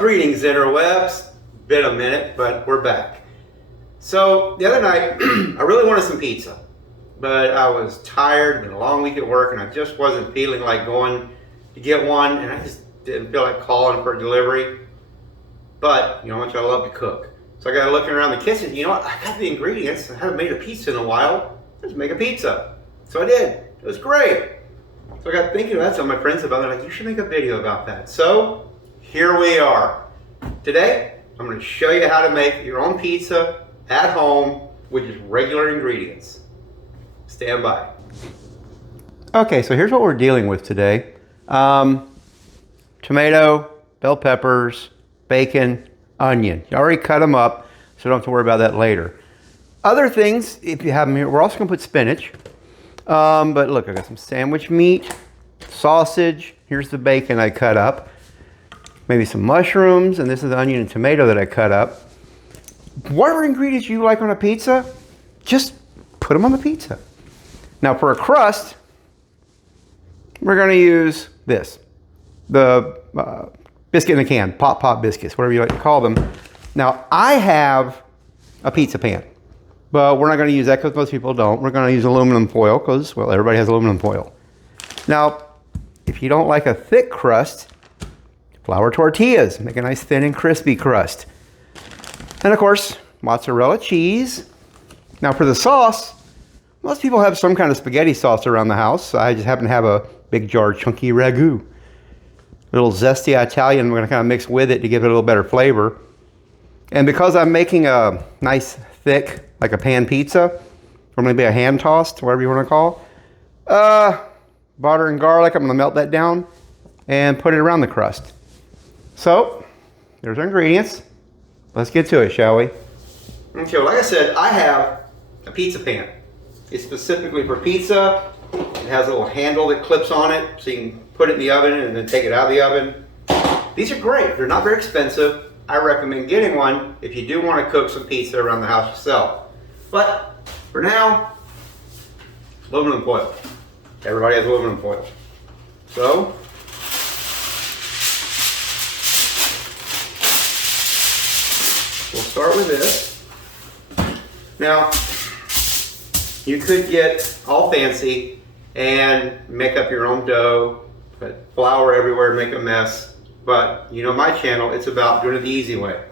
Greetings, interwebs. Been a minute, but we're back. So the other night, I really wanted some pizza, but I was tired, it's been a long week at work, and I just wasn't feeling like going to get one, and I just didn't feel like calling for a delivery. But, you know how much I love to cook. So I got looking around the kitchen, you know what, I got the ingredients. I haven't made a pizza in a while. Let's make a pizza. So I did. It was great. So I got thinking about it, so my friends about it, like, you should make a video about that. So here we are. Today, I'm going to show you how to make your own pizza at home with just regular ingredients. Stand by. Okay, so here's what we're dealing with today. Tomato, bell peppers, bacon, onion. You already cut them up, so don't have to worry about that later. Other things, if you have them here, we're also going to put spinach. But look, I got some sandwich meat, sausage. Here's the bacon I cut up. Maybe some mushrooms, and this is the onion and tomato that I cut up. Whatever ingredients you like on a pizza, just put them on the pizza. Now for a crust, we're going to use this. The biscuit in a can, pop biscuits, whatever you like to call them. Now I have a pizza pan, but we're not going to use that because most people don't. We're going to use aluminum foil because, well, everybody has aluminum foil. Now, if you don't like a thick crust, flour tortillas, make a nice thin and crispy crust. And of course, mozzarella cheese. Now for the sauce, most people have some kind of spaghetti sauce around the house. I just happen to have a big jar of chunky ragu. A little zesty Italian, we're going to kind of mix with it to give it a little better flavor. And because I'm making a nice thick, like a pan pizza, or maybe a hand tossed, whatever you want to call, butter and garlic, I'm going to melt that down and put it around the crust. So, there's our ingredients. Let's get to it, shall we? Okay, well, like I said, I have a pizza pan. It's specifically for pizza. It has a little handle that clips on it, so you can put it in the oven and then take it out of the oven. These are great. They're not very expensive. I recommend getting one if you do want to cook some pizza around the house yourself. But for now, aluminum foil. Everybody has aluminum foil. So, we'll start with this. Now, you could get all fancy and make up your own dough, put flour everywhere, make a mess. But you know my channel, it's about doing it the easy way.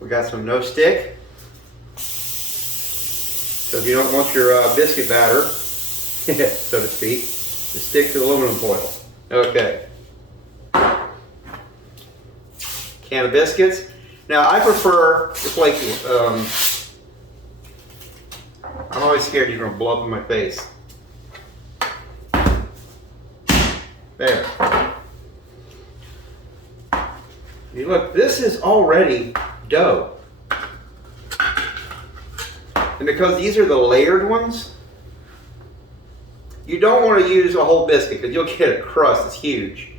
We got some no stick. So if you don't want your biscuit batter, so to speak, just stick to the aluminum foil. Okay. Can of biscuits. Now I prefer the flaky. I'm always scared you're going to blow up in my face. There. You look, this is already dough. And because these are the layered ones, you don't want to use a whole biscuit because you'll get a crust that's huge.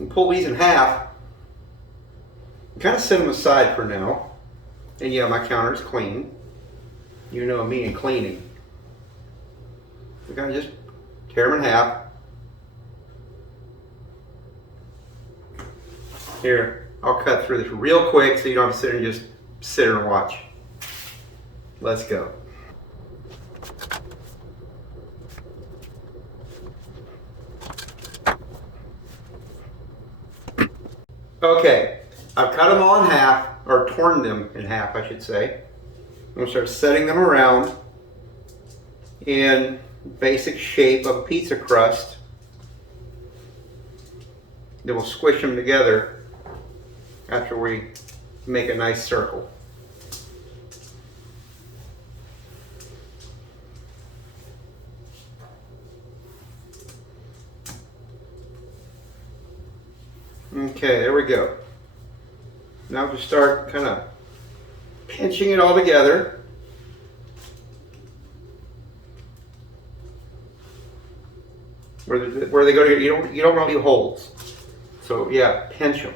And pull these in half. And kind of set them aside for now. And yeah, my counter is clean. You know me and cleaning. We're going to just tear them in half. Here, I'll cut through this real quick so you don't have to sit and just sit there and watch. Let's go. Okay, I've cut them all in half, or torn them in half, I should say. I'm going to start setting them around in basic shape of a pizza crust. Then we'll squish them together after we make a nice circle. Okay, there we go. Now just start kind of pinching it all together. Where they go together, you don't want to leave holes. So yeah, pinch them.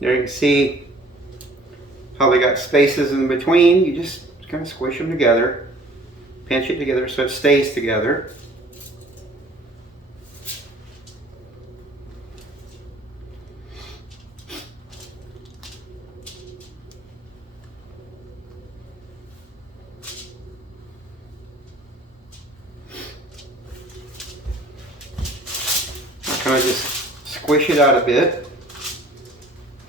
There you can see how they got spaces in between. You just kind of squish them together, pinch it together so it stays together. I just squish it out a bit.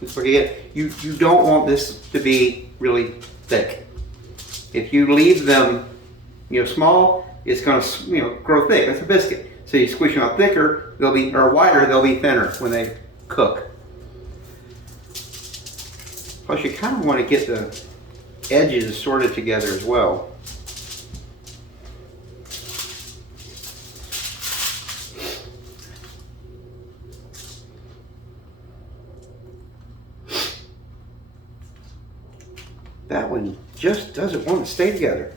Just forget, you don't want this to be really thick. If you leave them, small, it's going to, grow thick. That's a biscuit. So you squish them out thicker, they'll be, or wider, they'll be thinner when they cook. Plus, you kind of want to get the edges sorted together as well. That one just doesn't want to stay together.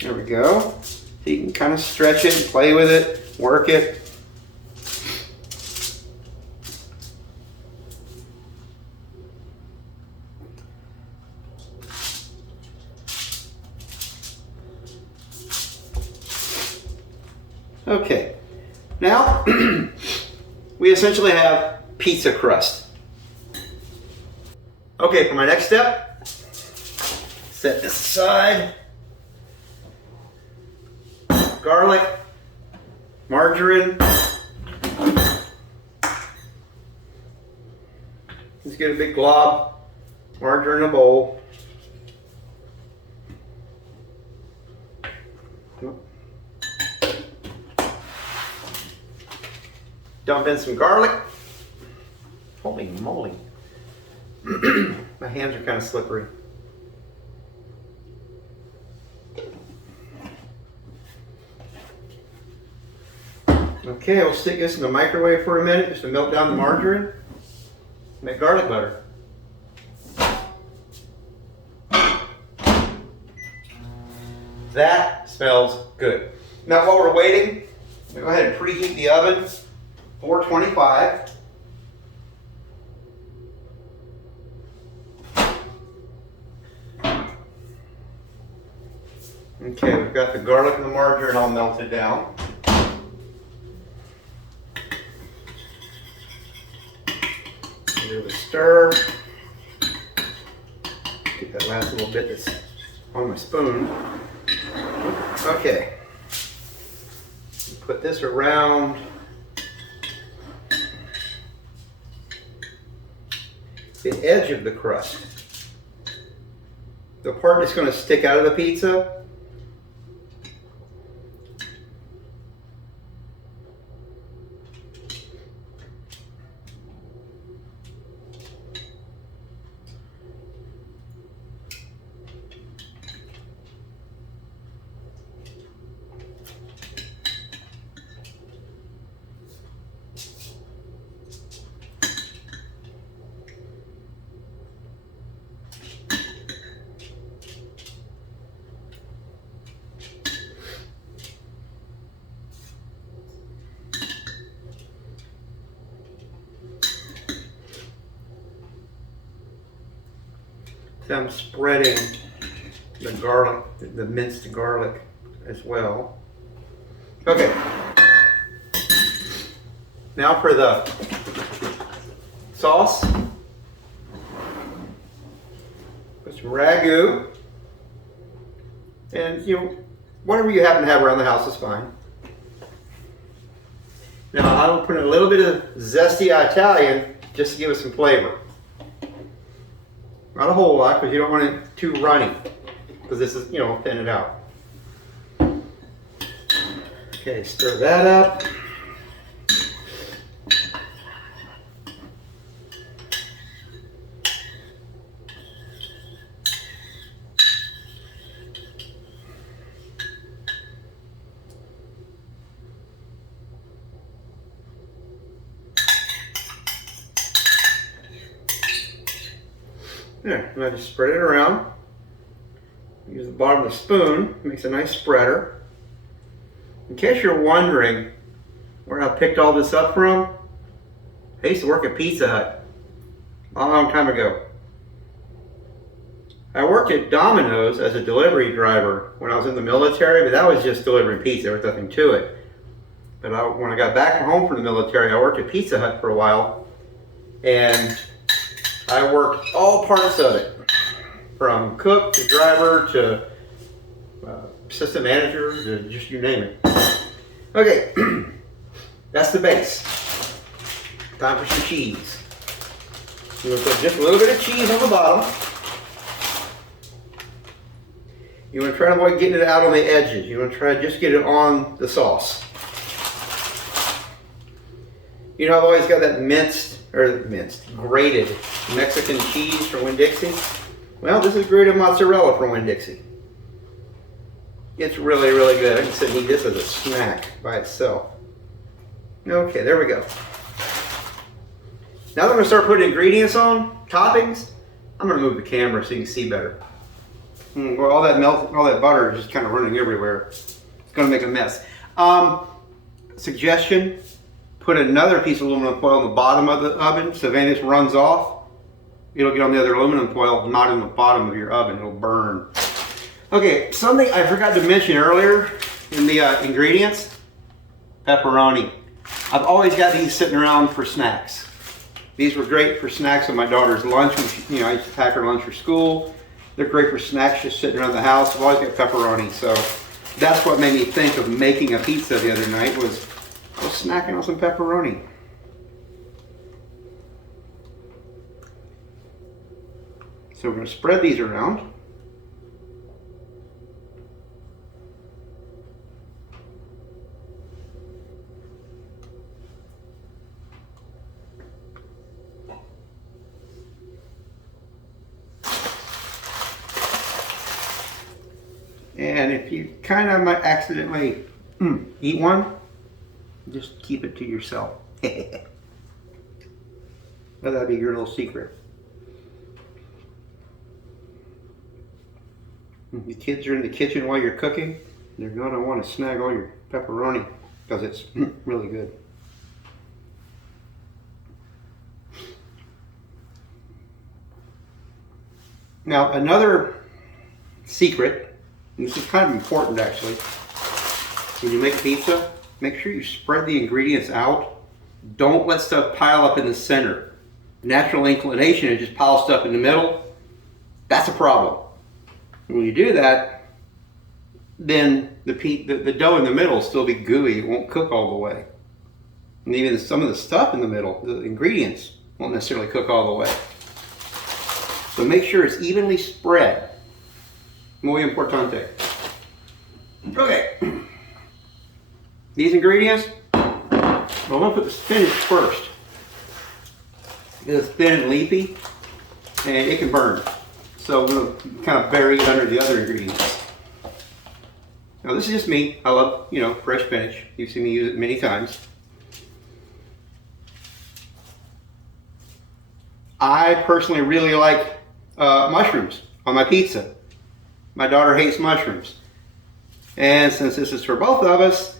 There we go. So you can kind of stretch it and play with it, work it. Okay, now we essentially have pizza crust. Okay, for my next step, set this aside. Garlic, margarine. Let's get a big glob, margarine in a bowl. Dump in some garlic. Holy moly. My hands are kind of slippery. Okay, I'll stick this in the microwave for a minute just to melt down the margarine. Make garlic butter. That smells good. Now while we're waiting, I'm going to go ahead and preheat the oven. 425. Okay, we've got the garlic and the margarine all melted down. Give it a stir. Get that last little bit that's on my spoon. Okay. Put this around the edge of the crust. The part that's going to stick out of the pizza. I'm spreading the garlic, the minced garlic as well. Okay. Now for the sauce. Put some ragu. And whatever you happen to have around the house is fine. Now I will put a little bit of zesty Italian just to give us some flavor. Not a whole lot, because you don't want it too runny, because this is, thin it out. Okay, stir that up. There, and I just spread it around. Use the bottom of the spoon, makes a nice spreader. In case you're wondering where I picked all this up from, I used to work at Pizza Hut a long time ago. I worked at Domino's as a delivery driver when I was in the military, but that was just delivering pizza, there was nothing to it. But when I got back home from the military, I worked at Pizza Hut for a while, and I worked all parts of it, from cook to driver to assistant manager, just you name it. Okay, that's the base. Time for some cheese. You're going to put just a little bit of cheese on the bottom. You want to try to avoid getting it out on the edges. You want to try to just get it on the sauce. You know, I've always got that grated Mexican cheese from Winn-Dixie. Well, this is grated mozzarella from Winn-Dixie. It's really, really good. I can sit and eat this as a snack by itself. Okay, there we go. Now that I'm going to start putting ingredients on, toppings, I'm going to move the camera so you can see better. Well, all that butter is just kind of running everywhere. It's going to make a mess. Suggestion, put another piece of aluminum foil on the bottom of the oven so if any of this runs off, it'll get on the other aluminum foil, not in the bottom of your oven. It'll burn. Okay, something I forgot to mention earlier in the ingredients, pepperoni. I've always got these sitting around for snacks. These were great for snacks on my daughter's lunch. When I used to pack her lunch for school. They're great for snacks just sitting around the house. I've always got pepperoni, so that's what made me think of making a pizza the other night was I was snacking on some pepperoni. So we're going to spread these around. And if you kind of might accidentally eat one, just keep it to yourself. Well, that'd be your little secret. If the kids are in the kitchen while you're cooking, they're going to want to snag all your pepperoni because it's really good. Now, another secret, and this is kind of important actually, when you make pizza, make sure you spread the ingredients out. Don't let stuff pile up in the center. Natural inclination is just pile stuff in the middle. That's a problem. When you do that, then the dough in the middle will still be gooey. It won't cook all the way. And even some of the stuff in the middle, the ingredients, won't necessarily cook all the way. So make sure it's evenly spread. Muy importante. Okay. These ingredients, well, I'm going to put the spinach first. It's thin and leafy, and it can burn. So I'm going to kind of bury it under the other ingredients. Now this is just me. I love, fresh spinach. You've seen me use it many times. I personally really like mushrooms on my pizza. My daughter hates mushrooms. And since this is for both of us,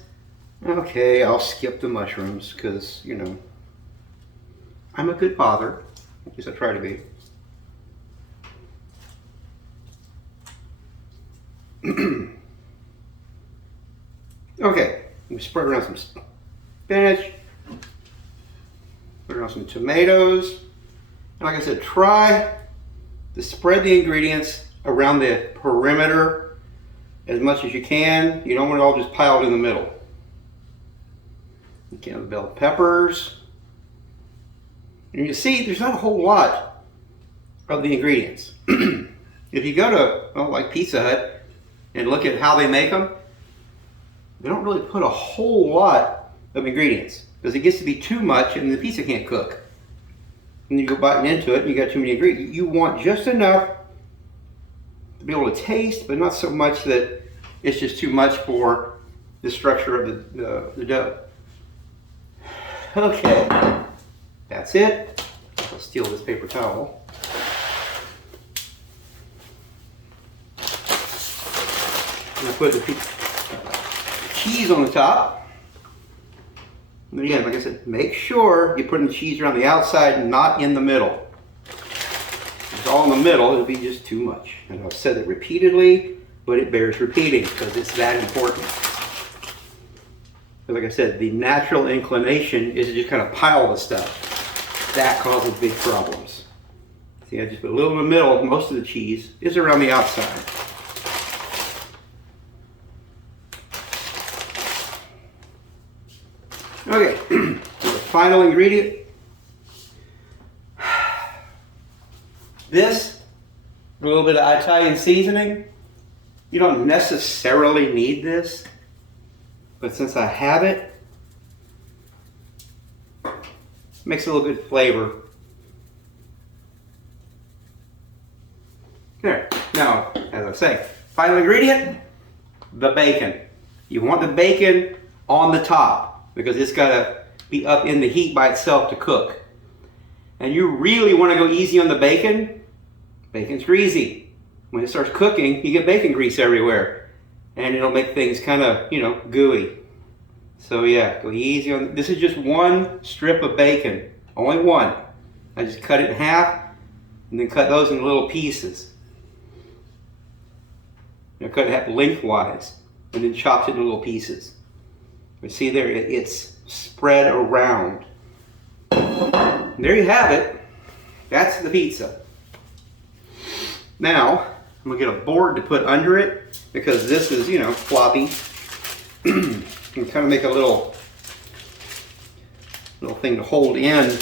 okay, I'll skip the mushrooms because, I'm a good father. At least I try to be. Okay, we spread around some spinach, put around some tomatoes. And like I said, try to spread the ingredients around the perimeter as much as you can. You don't want it all just piled in the middle. Okay, the bell peppers. And you see, there's not a whole lot of the ingredients. If you go to, like Pizza Hut and look at how they make them, they don't really put a whole lot of ingredients because it gets to be too much and the pizza can't cook. And you go biting into it and you got too many ingredients. You want just enough to be able to taste, but not so much that it's just too much for the structure of the dough. Okay, that's it. I'll steal this paper towel. I'm going to put the cheese on the top. And again, like I said, make sure you're putting the cheese around the outside and not in the middle. If it's all in the middle, it'll be just too much. And I've said it repeatedly, but it bears repeating because it's that important. But like I said, the natural inclination is to just kind of pile the stuff. That causes big problems. See, I just put a little in the middle. Most of the cheese is around the outside. Okay, so the final ingredient. This, a little bit of Italian seasoning. You don't necessarily need this, but since I have it, it makes a little good flavor. There. Now, as I say, final ingredient, the bacon. You want the bacon on the top because it's got to be up in the heat by itself to cook. And you really want to go easy on the bacon. Bacon's greasy. When it starts cooking, you get bacon grease everywhere. And it'll make things kind of, gooey. So yeah, go easy on. This is just one strip of bacon. Only one. I just cut it in half and then cut those into little pieces. I cut it half lengthwise and then chopped it into little pieces. But see there, it's spread around. And there you have it. That's the pizza. Now, I'm gonna get a board to put under it because this is, floppy. And kind of make a little thing to hold in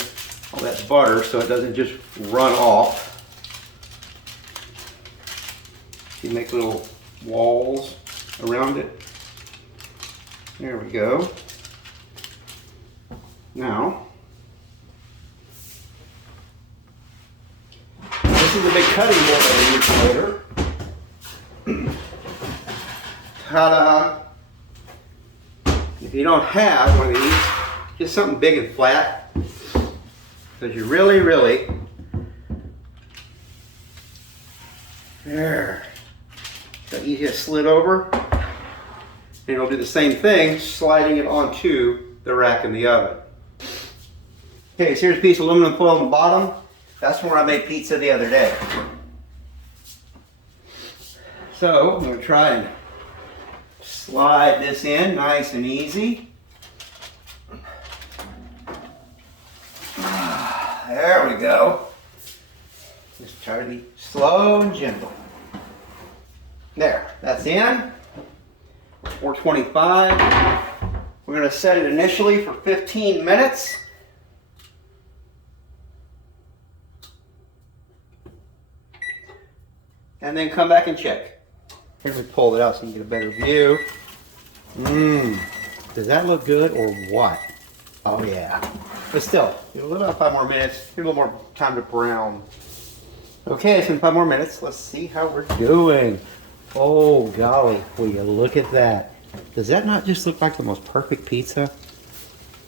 all that butter so it doesn't just run off. You make little walls around it. There we go. Now, this is a big cutting board I use later. Ta-da! If you don't have one of these, just something big and flat, because you really, there. Got easy to slid over, and it'll do the same thing, sliding it onto the rack in the oven. Okay, so here's a piece of aluminum foil on the bottom. That's where I made pizza the other day. So I'm going to try and slide this in nice and easy. There we go. Just try to be slow and gentle. There, that's in. 425. We're going to set it initially for 15 minutes. And then come back and check. Here, we pull it out so you can get a better view. Does that look good or what? Oh yeah. But still, give it a little 5 more minutes. Give it a little more time to brown. Okay, it's been 5 more minutes. Let's see how we're doing. Oh golly, will you look at that? Does that not just look like the most perfect pizza?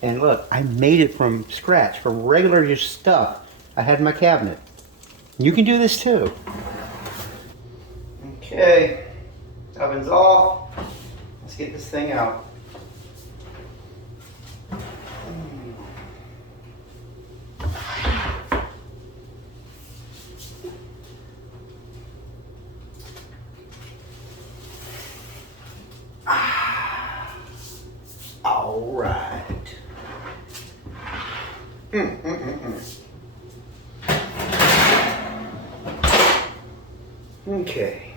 And look, I made it from scratch, from regular just stuff I had in my cabinet. You can do this too. Okay, oven's off. Let's get this thing out. All right. Okay.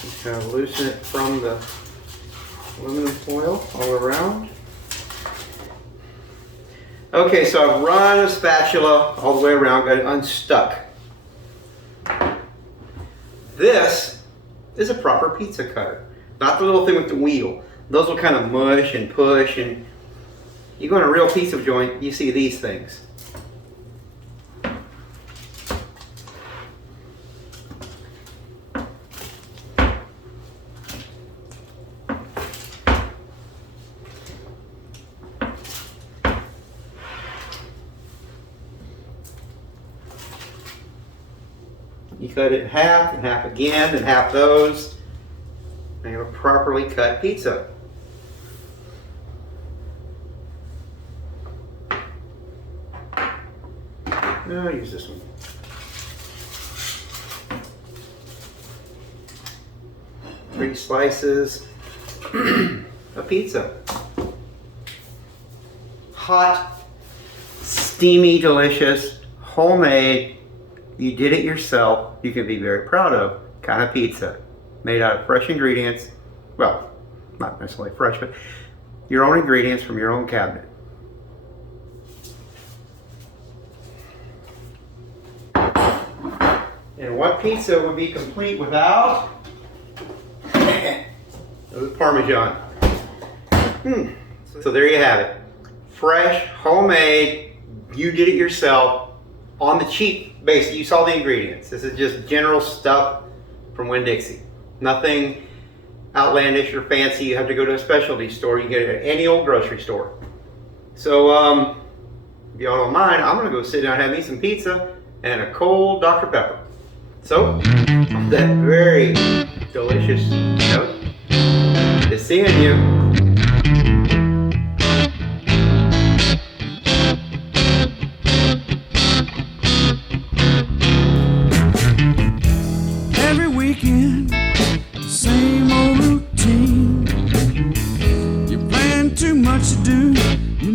Just kind of loosen it from the aluminum foil all around. Okay, so I've run a spatula all the way around, got it unstuck. This is a proper pizza cutter, not the little thing with the wheel. Those will kind of mush and push, and you go in a real pizza joint, you see these things. You cut it in half, and half again, and half those, and you have a properly cut pizza. No, I'll use this one. 3 slices of pizza. Hot, steamy, delicious, homemade, you did it yourself, you can be very proud of kind of pizza made out of fresh ingredients. Well, not necessarily fresh, but your own ingredients from your own cabinet. And what pizza would be complete without Parmesan? So there you have it. Fresh, homemade, you did it yourself on the cheap basis. You saw the ingredients. This is just general stuff from Winn-Dixie. Nothing outlandish or fancy. You have to go to a specialty store. You can get it at any old grocery store. So if y'all don't mind, I'm gonna go sit down and have me some pizza and a cold Dr. Pepper. So, on that very delicious note, to seeing you. Every weekend, same old routine. You plan too much to do, you